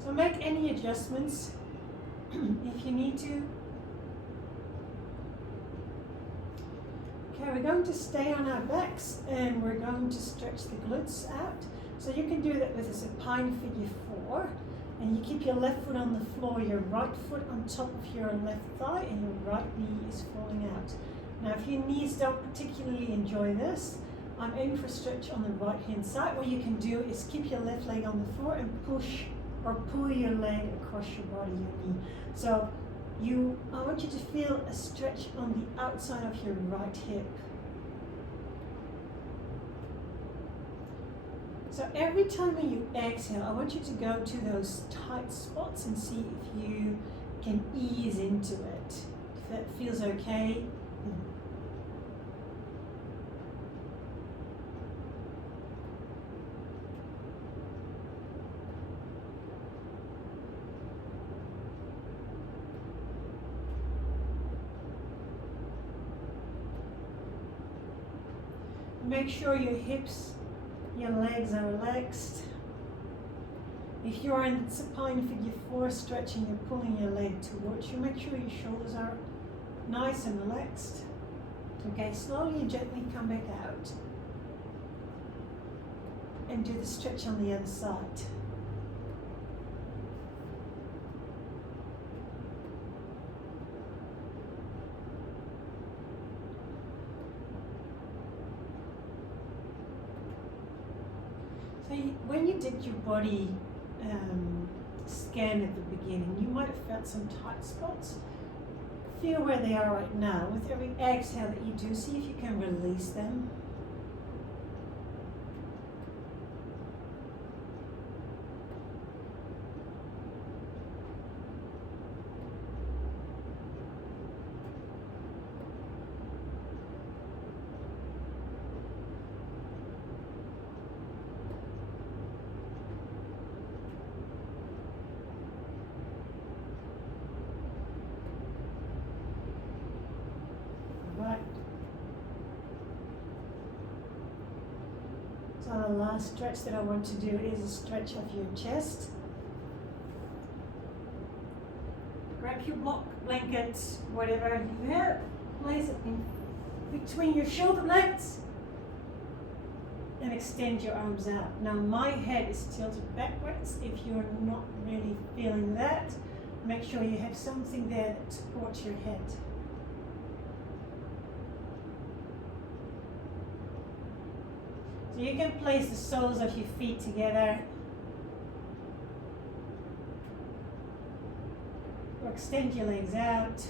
So make any adjustments if you need to. Okay, we're going to stay on our backs and we're going to stretch the glutes out. So you can do that with a supine figure 4. And you keep your left foot on the floor, your right foot on top of your left thigh, and your right knee is falling out. Now if your knees don't particularly enjoy this, I'm aiming for a stretch on the right hand side. What you can do is keep your left leg on the floor and push or pull your leg across your body, your knee. So I want you to feel a stretch on the outside of your right hip. So every time when you exhale, I want you to go to those tight spots and see if you can ease into it. If that feels okay. Make sure your hips, your legs are relaxed. If you're in supine figure 4 stretching, you're pulling your leg towards you. Make sure your shoulders are nice and relaxed. Okay, slowly and gently come back out. And do the stretch on the other side. So when you did your body scan at the beginning, you might have felt some tight spots. Feel where they are right now. With every exhale that you do, see if you can release them. So the last stretch that I want to do is a stretch of your chest. Grab your block, blanket, whatever you have, place it in between your shoulder blades and extend your arms out. Now my head is tilted backwards. If you're not really feeling that, make sure you have something there that supports your head. So you can place the soles of your feet together or extend your legs out.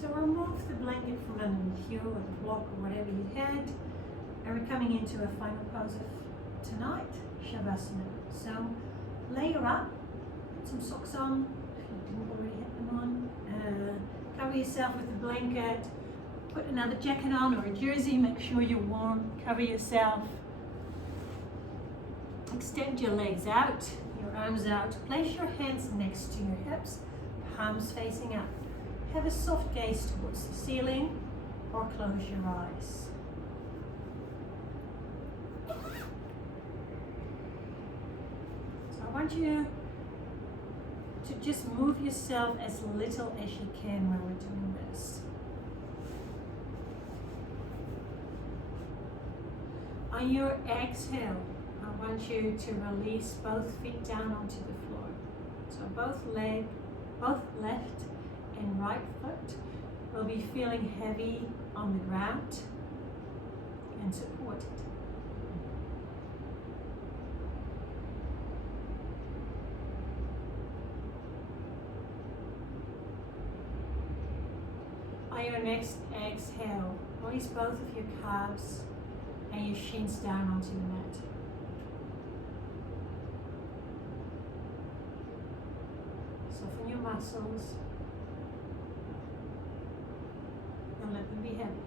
So remove the blanket from underneath you or the block or whatever you had, and we're coming into a final pose of tonight, Shavasana. So layer up, put some socks on if you didn't already have them on, cover yourself with a blanket, put another jacket on or a jersey, make sure you're warm, cover yourself. Extend your legs out, your arms out, place your hands next to your hips, palms facing up. Have a soft gaze towards the ceiling or close your eyes. So I want you to just move yourself as little as you can when we're doing this. On your exhale, I want you to release both feet down onto the floor. So both left and right foot will be feeling heavy on the ground and supported. On your next exhale, release both of your calves and your shins down onto the mat. Soften your muscles. And let them be heavy.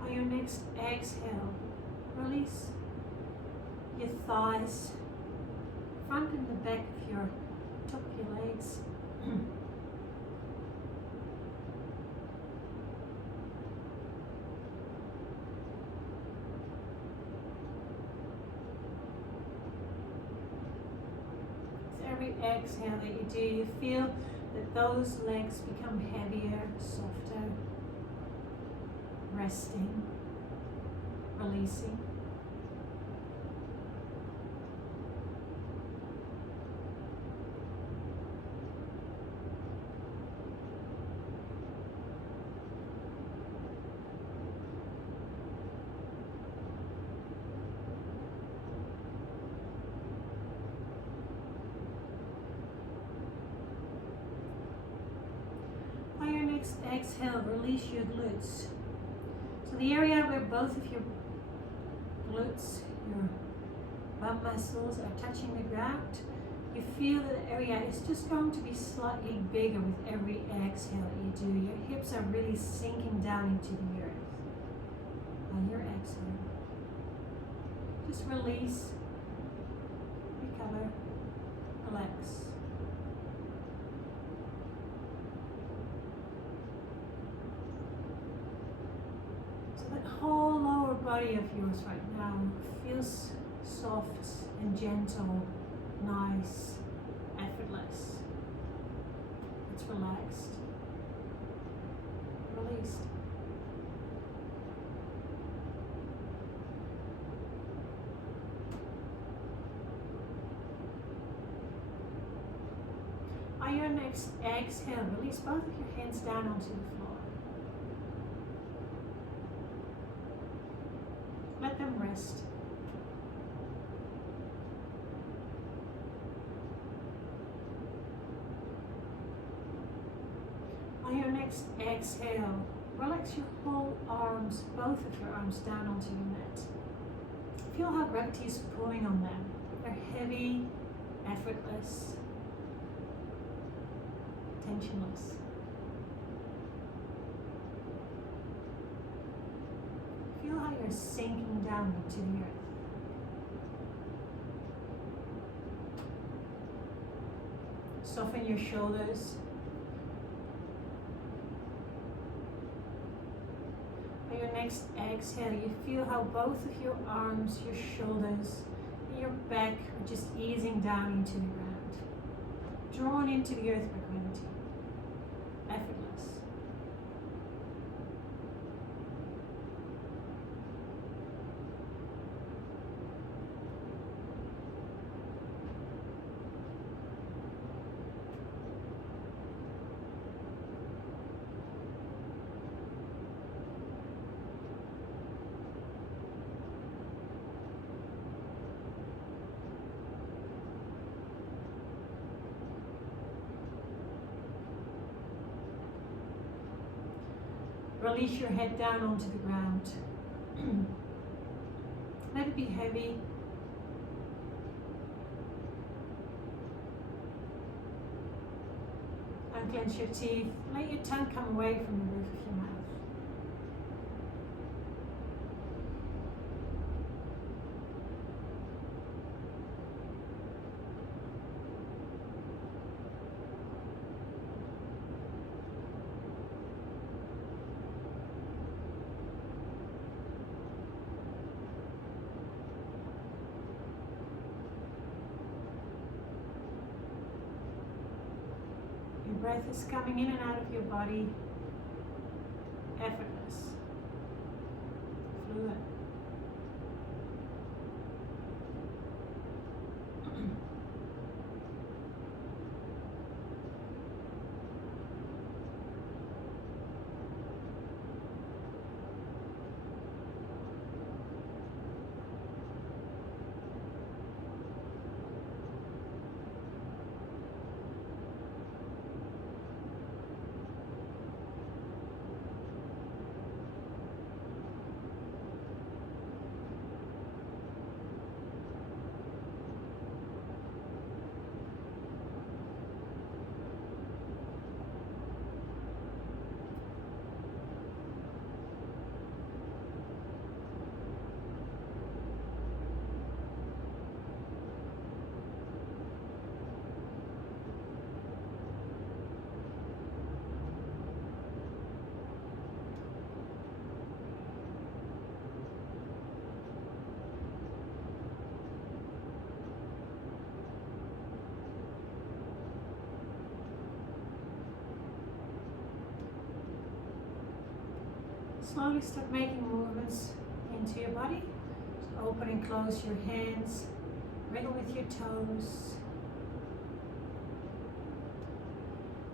On your next exhale, release your thighs, front and the back of your top of your legs. Every exhale that you do, you feel that those legs become heavier, softer, resting, releasing. exhale, release your glutes. So the area where both of your glutes, your bum muscles are touching the ground, you feel that the area is just going to be slightly bigger with every exhale that you do. Your hips are really sinking down into the earth. On your exhale, just release, recover, relax. So that whole lower body of yours right now feels soft and gentle, nice, effortless. It's relaxed, released. On your next exhale, release both of your hands down onto the floor. Let them rest. On your next exhale, relax your whole arms, both of your arms down onto your mat. Feel how gravity is pulling on them. They're heavy, effortless, tensionless. Feel how you're sinking down into the earth. Soften your shoulders. On your next exhale, you feel how both of your arms, your shoulders, and your back are just easing down into the ground. Drawn into the earth by gravity. Effortless. Release your head down onto the ground. Let it be heavy. Unclench your teeth. Let your tongue come away from the roof of your mouth. Breath is coming in and out of your body, effortless, fluid. Slowly start making movements into your body. Just open and close your hands. Wriggle with your toes.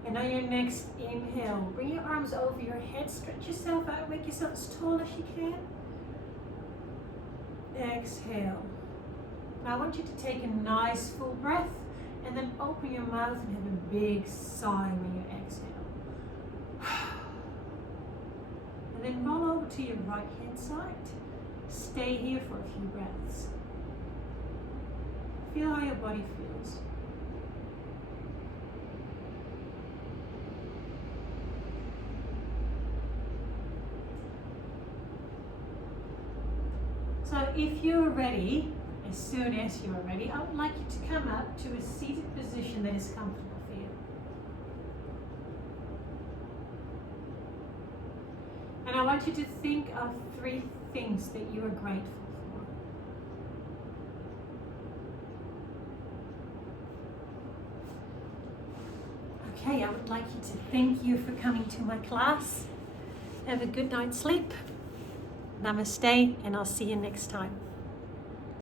And on your next inhale, bring your arms over your head. Stretch yourself out. Make yourself as tall as you can. Exhale. Now I want you to take a nice full breath and then open your mouth and have a big sigh when you exhale. then roll over to your right hand side. Stay here for a few breaths. Feel how your body feels. So if you're ready, as soon as you are ready, I would like you to come up to a seated position that is comfortable for you. And I want you to think of 3 things that you are grateful for. Okay, I would like you to thank you for coming to my class. Have a good night's sleep. Namaste, and I'll see you next time.